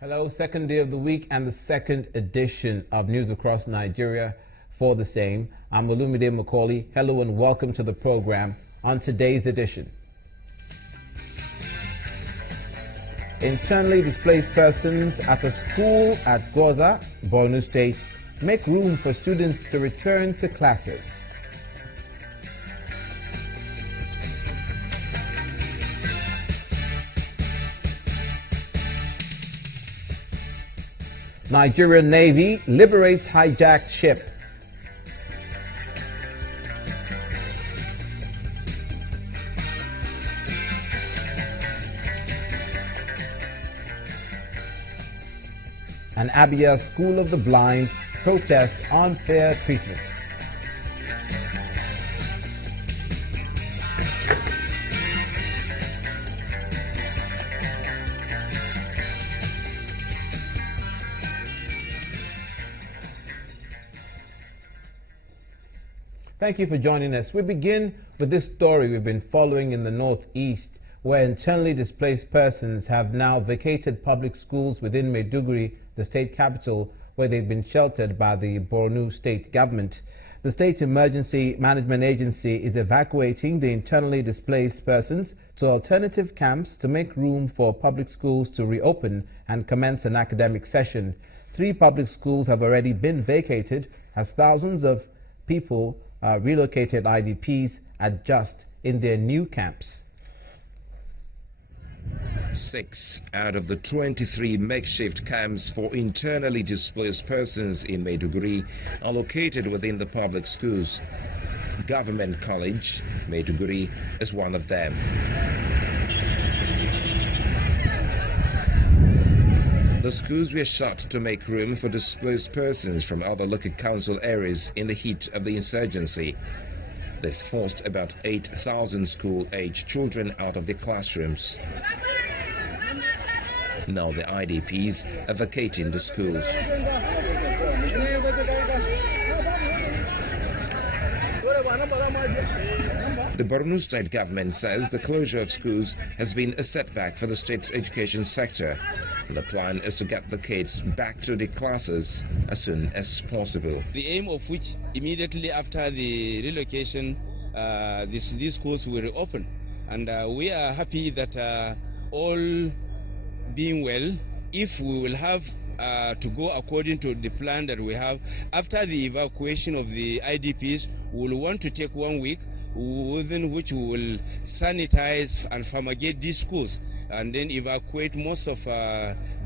Hello, second day of the week and the second edition of News Across Nigeria for the same. I'm Olumide Macaulay. Hello and welcome to the program. On today's edition, internally displaced persons at a school at Govt, Borno State, make room for students to return to classes. Nigerian Navy liberates hijacked ship. And Abia School of the Blind protests unfair treatment. Thank you for joining us. We begin with this story we've been following in the Northeast, where internally displaced persons have now vacated public schools within Maiduguri, the state capital, where they've been sheltered by the Borno state government. The State Emergency Management Agency is evacuating the internally displaced persons to alternative camps to make room for public schools to reopen and commence an academic session. 3 public schools have already been vacated as thousands of people relocated IDPs adjust in their new camps. 6 out of the 23 makeshift camps for internally displaced persons in Maiduguri are located within the public schools. Government College, Maiduguri, is one of them. The schools were shut to make room for displaced persons from other local council areas in the heat of the insurgency. This forced about 8,000 school-age children out of their classrooms. Now the IDPs are vacating the schools. The Borno state government says the closure of schools has been a setback for the state's education sector. The plan is to get the kids back to the classes as soon as possible. The aim of which immediately after the relocation, these schools will reopen. And we are happy that all being well, if we will have to go according to the plan that we have, after the evacuation of the IDPs, we will want to take 1 week within which we will sanitize and fumigate these schools and then evacuate most of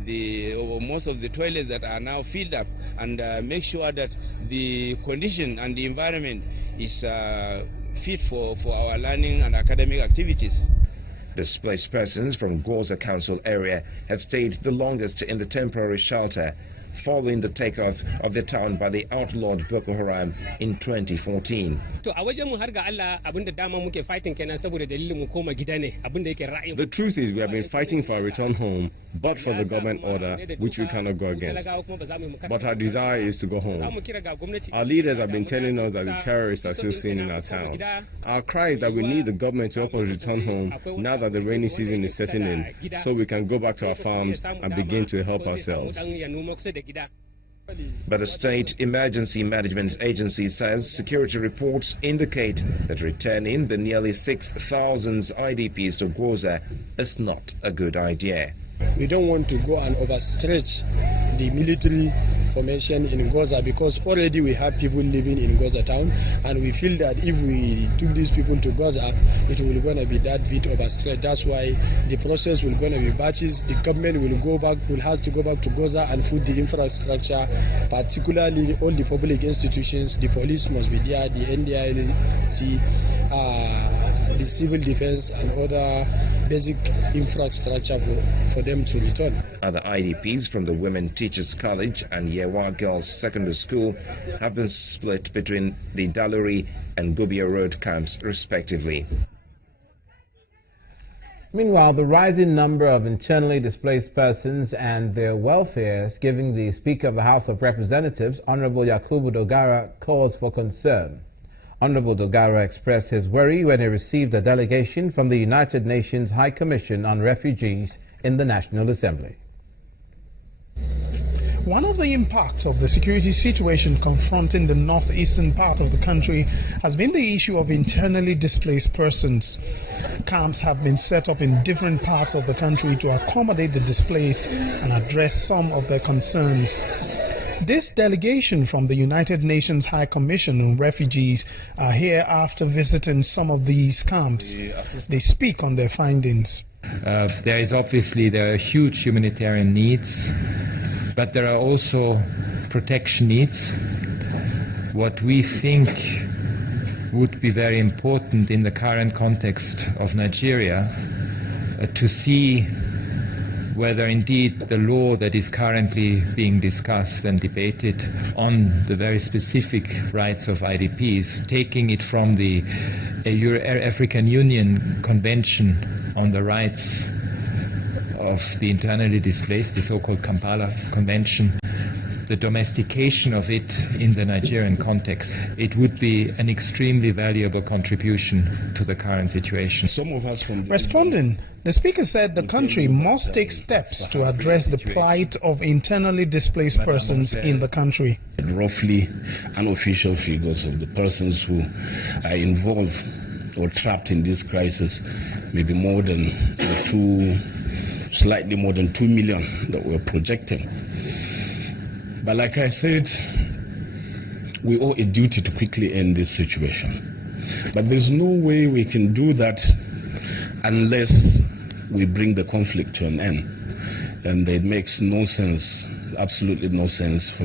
the toilets that are now filled up and make sure that the condition and the environment is fit for our learning and academic activities. Displaced persons from Goza Council area have stayed the longest in the temporary shelter following the takeoff of the town by the outlawed Boko Haram in 2014. The truth is we have been fighting for a return home, but for the government order, which we cannot go against. But our desire is to go home. Our leaders have been telling us that the terrorists are still seen in our town. Our cry is that we need the government to help us return home now that the rainy season is setting in, so we can go back to our farms and begin to help ourselves. But the State Emergency Management Agency says security reports indicate that returning the nearly 6,000 IDPs to Goza is not a good idea. We don't want to go and overstretch the military formation in Goza because already we have people living in Goza town, and we feel that if we took these people to Goza, it will going to be that bit overstretched. That's why the process will going to be batches. The government will have to go back to Goza and put the infrastructure, particularly all the public institutions. The police must be there, the NDIC, the civil defense and other basic infrastructure for them to return. Other IDPs from the Women Teachers College and Yewa Girls Secondary School have been split between the Daluri and Gubia Road camps respectively. Meanwhile, the rising number of internally displaced persons and their welfare is giving the Speaker of the House of Representatives, Honorable Yakubu Dogara, cause for concern. Honorable Dogara expressed his worry when he received a delegation from the United Nations High Commission on Refugees in the National Assembly. One of the impacts of the security situation confronting the northeastern part of the country has been the issue of internally displaced persons. Camps have been set up in different parts of the country to accommodate the displaced and address some of their concerns. This delegation from the United Nations High Commission on Refugees are here after visiting some of these camps. They speak on their findings. There are huge humanitarian needs, but there are also protection needs. What we think would be very important in the current context of Nigeria to see whether indeed the law that is currently being discussed and debated on the very specific rights of IDPs, taking it from the African Union Convention on the Rights of the Internally Displaced, the so-called Kampala Convention, the domestication of it in the Nigerian context, it would be an extremely valuable contribution to the current situation. Responding, the speaker said the country must take steps to address the plight of internally displaced persons in the country. Roughly unofficial figures of the persons who are involved or trapped in this crisis, maybe slightly more than 2 million that we're projecting. But like I said, we owe a duty to quickly end this situation. But there's no way we can do that unless we bring the conflict to an end. And it makes no sense, absolutely no sense for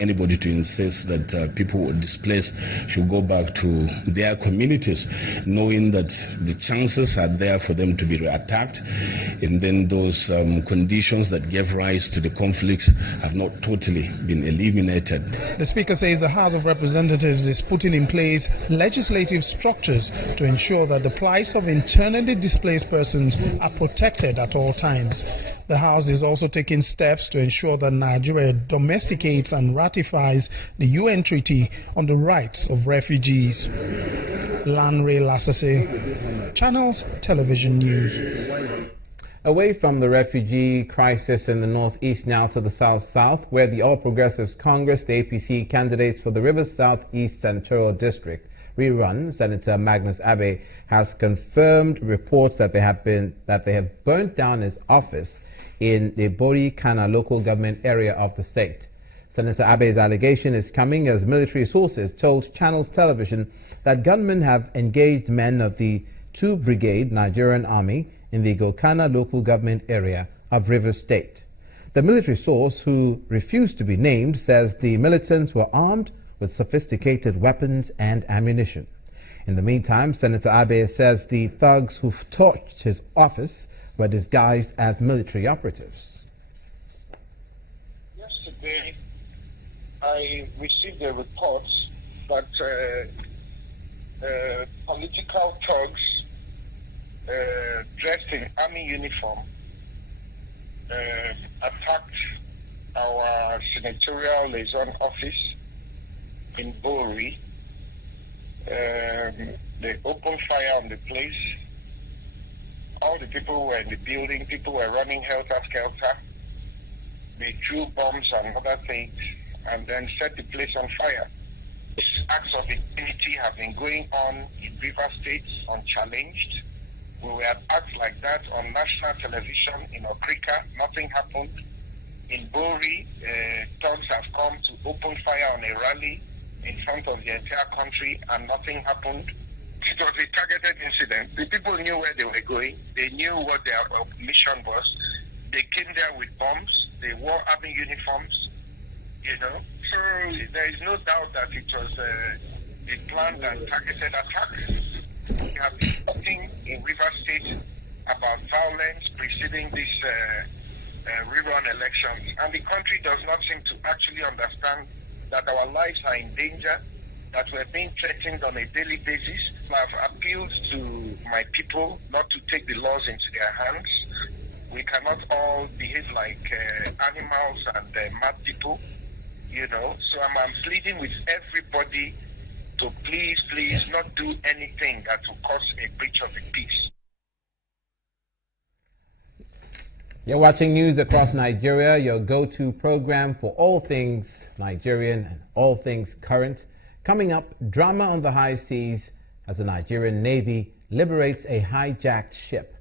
anybody to insist that people who are displaced should go back to their communities, knowing that the chances are there for them to be attacked, and then those conditions that gave rise to the conflicts have not totally been eliminated. The speaker says the House of Representatives is putting in place legislative structures to ensure that the plights of internally displaced persons are protected at all times. The House is also taking steps to ensure that Nigeria domesticates and ratifies the UN Treaty on the Rights of Refugees. Lanre Lasase, Channels Television News. Away from the refugee crisis in the northeast, now to the south-south, where the All Progressives Congress, the APC candidates for the Rivers Southeast Senatorial District, rerun, Senator Magnus Abe has confirmed reports that they have burnt down his office in the Bori Kana local government area of the state. Senator Abe's allegation is coming as military sources told Channels Television that gunmen have engaged men of the 2 Brigade Nigerian Army in the Gokana local government area of Rivers State. The military source, who refused to be named, says the militants were armed with sophisticated weapons and ammunition. In the meantime, Senator Abe says the thugs who torched his office were disguised as military operatives. Yesterday, I received a report that political thugs dressed in army uniform attacked our senatorial liaison office in Bori. They opened fire on the place. All the people who were in the building, people were running helter-skelter. They threw bombs and other things and then set the place on fire. These acts of impunity have been going on in River State unchallenged. We were at acts like that on national television in Okrika. Nothing happened. In Bori, thugs have come to open fire on a rally in front of the entire country and nothing happened. It was a targeted incident. The people knew where they were going. They knew what their mission was. They came there with bombs. They wore army uniforms, So there is no doubt that it was a planned and targeted attack. We have been talking in River State about violence preceding these rerun elections. And the country does not seem to actually understand that our lives are in danger, that we're being threatened on a daily basis. I've appealed to my people not to take the laws into their hands. We cannot all behave like animals and mad people, So I'm pleading with everybody to please not do anything that will cause a breach of the peace. You're watching news across Nigeria, your go-to program for all things Nigerian and all things current. Coming up, drama on the high seas as the Nigerian Navy liberates a hijacked ship.